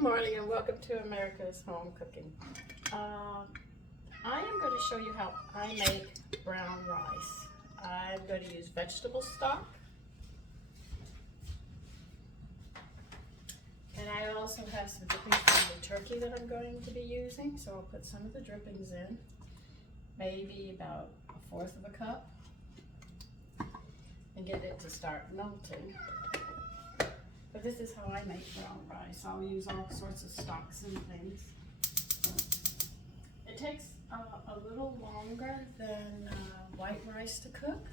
Good morning and welcome to America's Home Cooking. I am going to show you how I make brown rice. I'm going to use vegetable stock. And I also have some drippings from the turkey that I'm going to be using. So I'll put some of the drippings in, maybe about 1/4 of a cup, and get it to start melting. But this is how I make brown rice. I'll use all sorts of stocks and things. It takes a little longer than white rice to cook.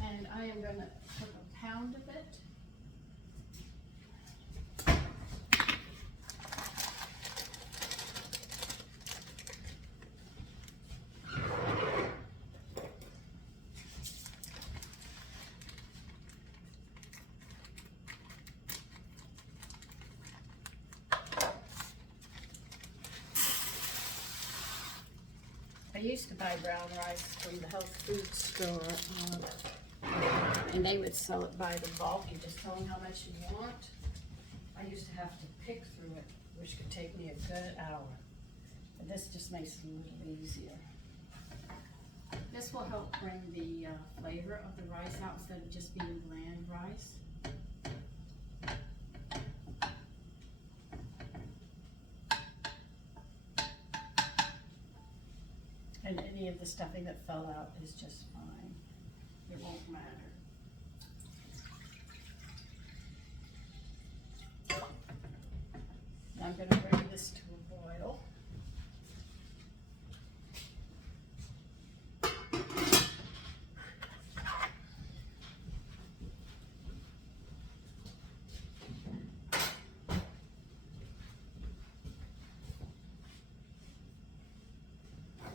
And I am going to cook 1 pound of it. I used to buy brown rice from the health food store, and they would sell it by the bulk. You just tell them how much you want. I used to have to pick through it, which could take me a good hour. But this just makes it a little easier. This will help bring the flavor of the rice out instead of just being bland rice. And any of the stuffing that fell out is just fine. It won't matter. Now I'm going to bring this to a boil.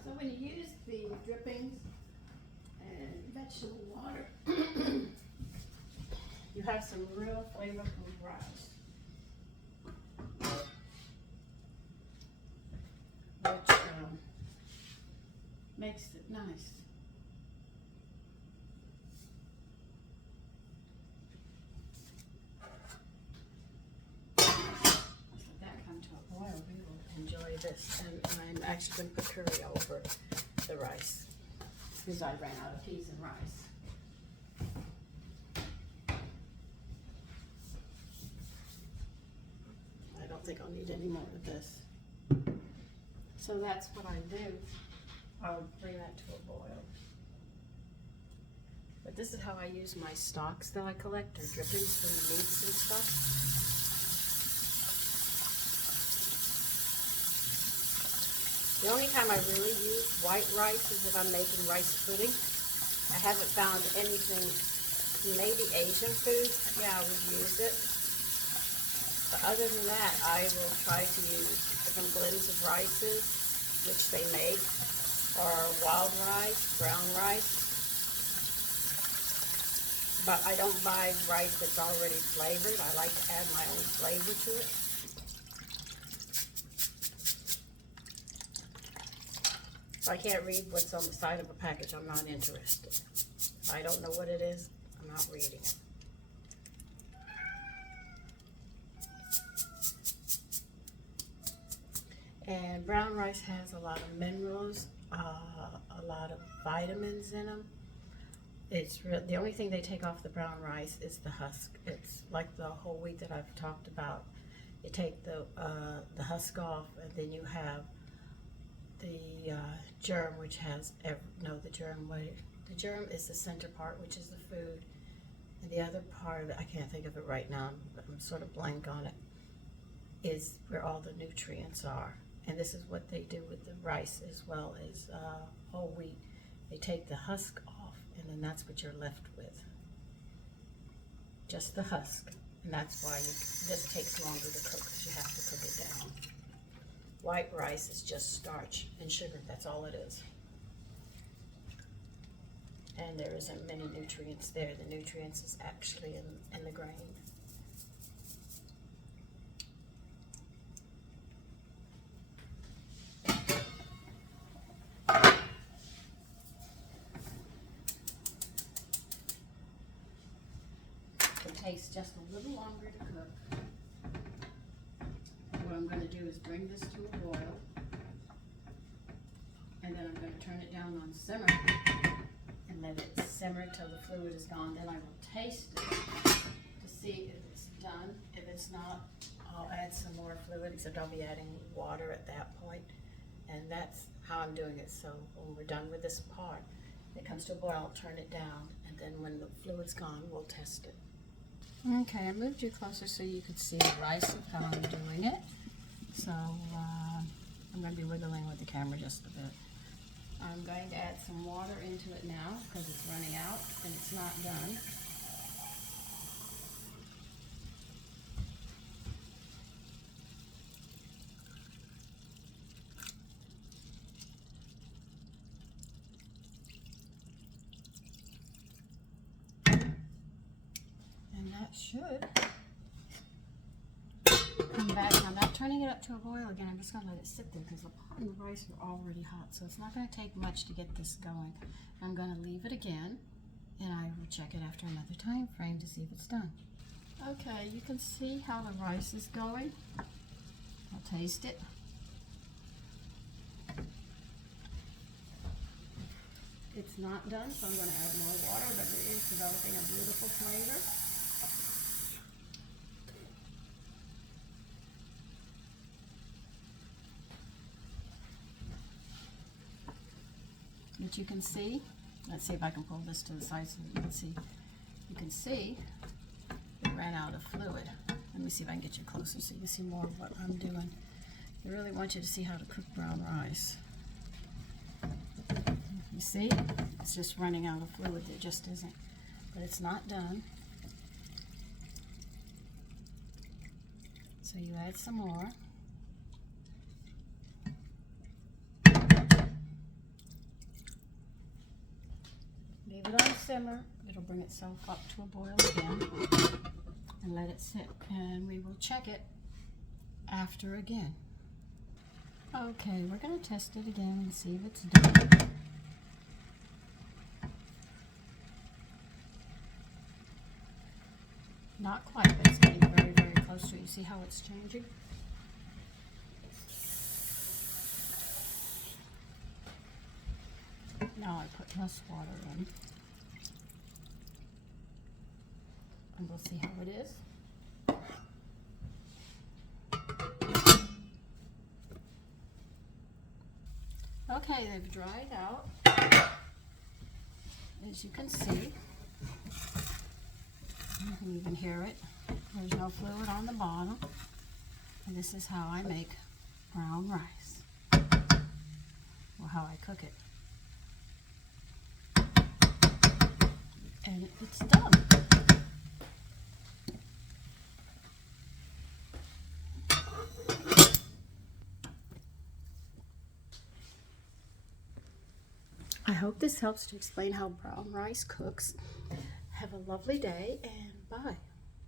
So when you use the drippings and vegetable water, you have some real flavorful rice, which makes it nice. Let that come to a boil. We will enjoy this, and I'm actually going to put curry over the rice because I ran out of peas and rice. I don't think I'll need any more of this. So that's what I do. I'll bring that to a boil. But this is how I use my stocks that I collect, or drippings from the meats and stuff. The only time I really use white rice is if I'm making rice pudding. I haven't found anything, maybe Asian foods, yeah, I would use it. But other than that, I will try to use different blends of rices, which they make, or wild rice, brown rice. But I don't buy rice that's already flavored. I like to add my own flavor to it. If I can't read what's on the side of a package, I'm not interested. If I don't know what it is, I'm not reading it. And brown rice has a lot of minerals, a lot of vitamins in them. The only thing they take off the brown rice is the husk. It's like the whole wheat that I've talked about. You take the husk off, and then you have the germ, which has the germ is the center part, which is the food, and the other part of it, I can't think of it right now, I'm sort of blank on it, is where all the nutrients are. And this is what they do with the rice as well as whole wheat. They take the husk off, and then that's what you're left with, just the husk. And that's why this takes longer to cook, because you have to cook it down. White rice is just starch and sugar, that's all it is. And there isn't many nutrients there. The nutrients is actually in the grain. takes just a little longer to cook. What I'm going to do is bring this to a boil, and then I'm going to turn it down on simmer and let it simmer till the fluid is gone. Then I will taste it to see if it's done. If it's not, I'll add some more fluid, except I'll be adding water at that point. And that's how I'm doing it. So when we're done with this part, it comes to a boil, I'll turn it down, and then when the fluid's gone, we'll test it. Okay, I moved you closer so you could see the rice of how I'm doing it. So I'm going to be wiggling with the camera just a bit. I'm going to add some water into it now because it's running out and it's not done. And that should come back. Now I'm not turning it up to a boil again. I'm just going to let it sit there because the pot and the rice are already hot. So it's not going to take much to get this going. I'm going to leave it again, and I will check it after another time frame to see if it's done. Okay, you can see how the rice is going. I'll taste it. It's not done, so I'm going to add more water, but it is developing a beautiful flavor. But you can see, let's see if I can pull this to the side so you can see. You can see it ran out of fluid. Let me see if I can get you closer so you can see more of what I'm doing. I really want you to see how to cook brown rice. You see, it's just running out of fluid. It just isn't, but it's not done. So you add some more. Leave it on simmer. It'll bring itself up to a boil again, and let it sit, and we will check it after again. Okay, we're going to test it again and see if it's done. Not quite, but it's getting very, very close to it. You see how it's changing? Now I put less water in. And we'll see how it is. Okay, they've dried out. As you can see, you can even hear it. There's no fluid on the bottom. And this is how I make brown rice, or how I cook it. And it's done. I hope this helps to explain how brown rice cooks. Have a lovely day, and bye.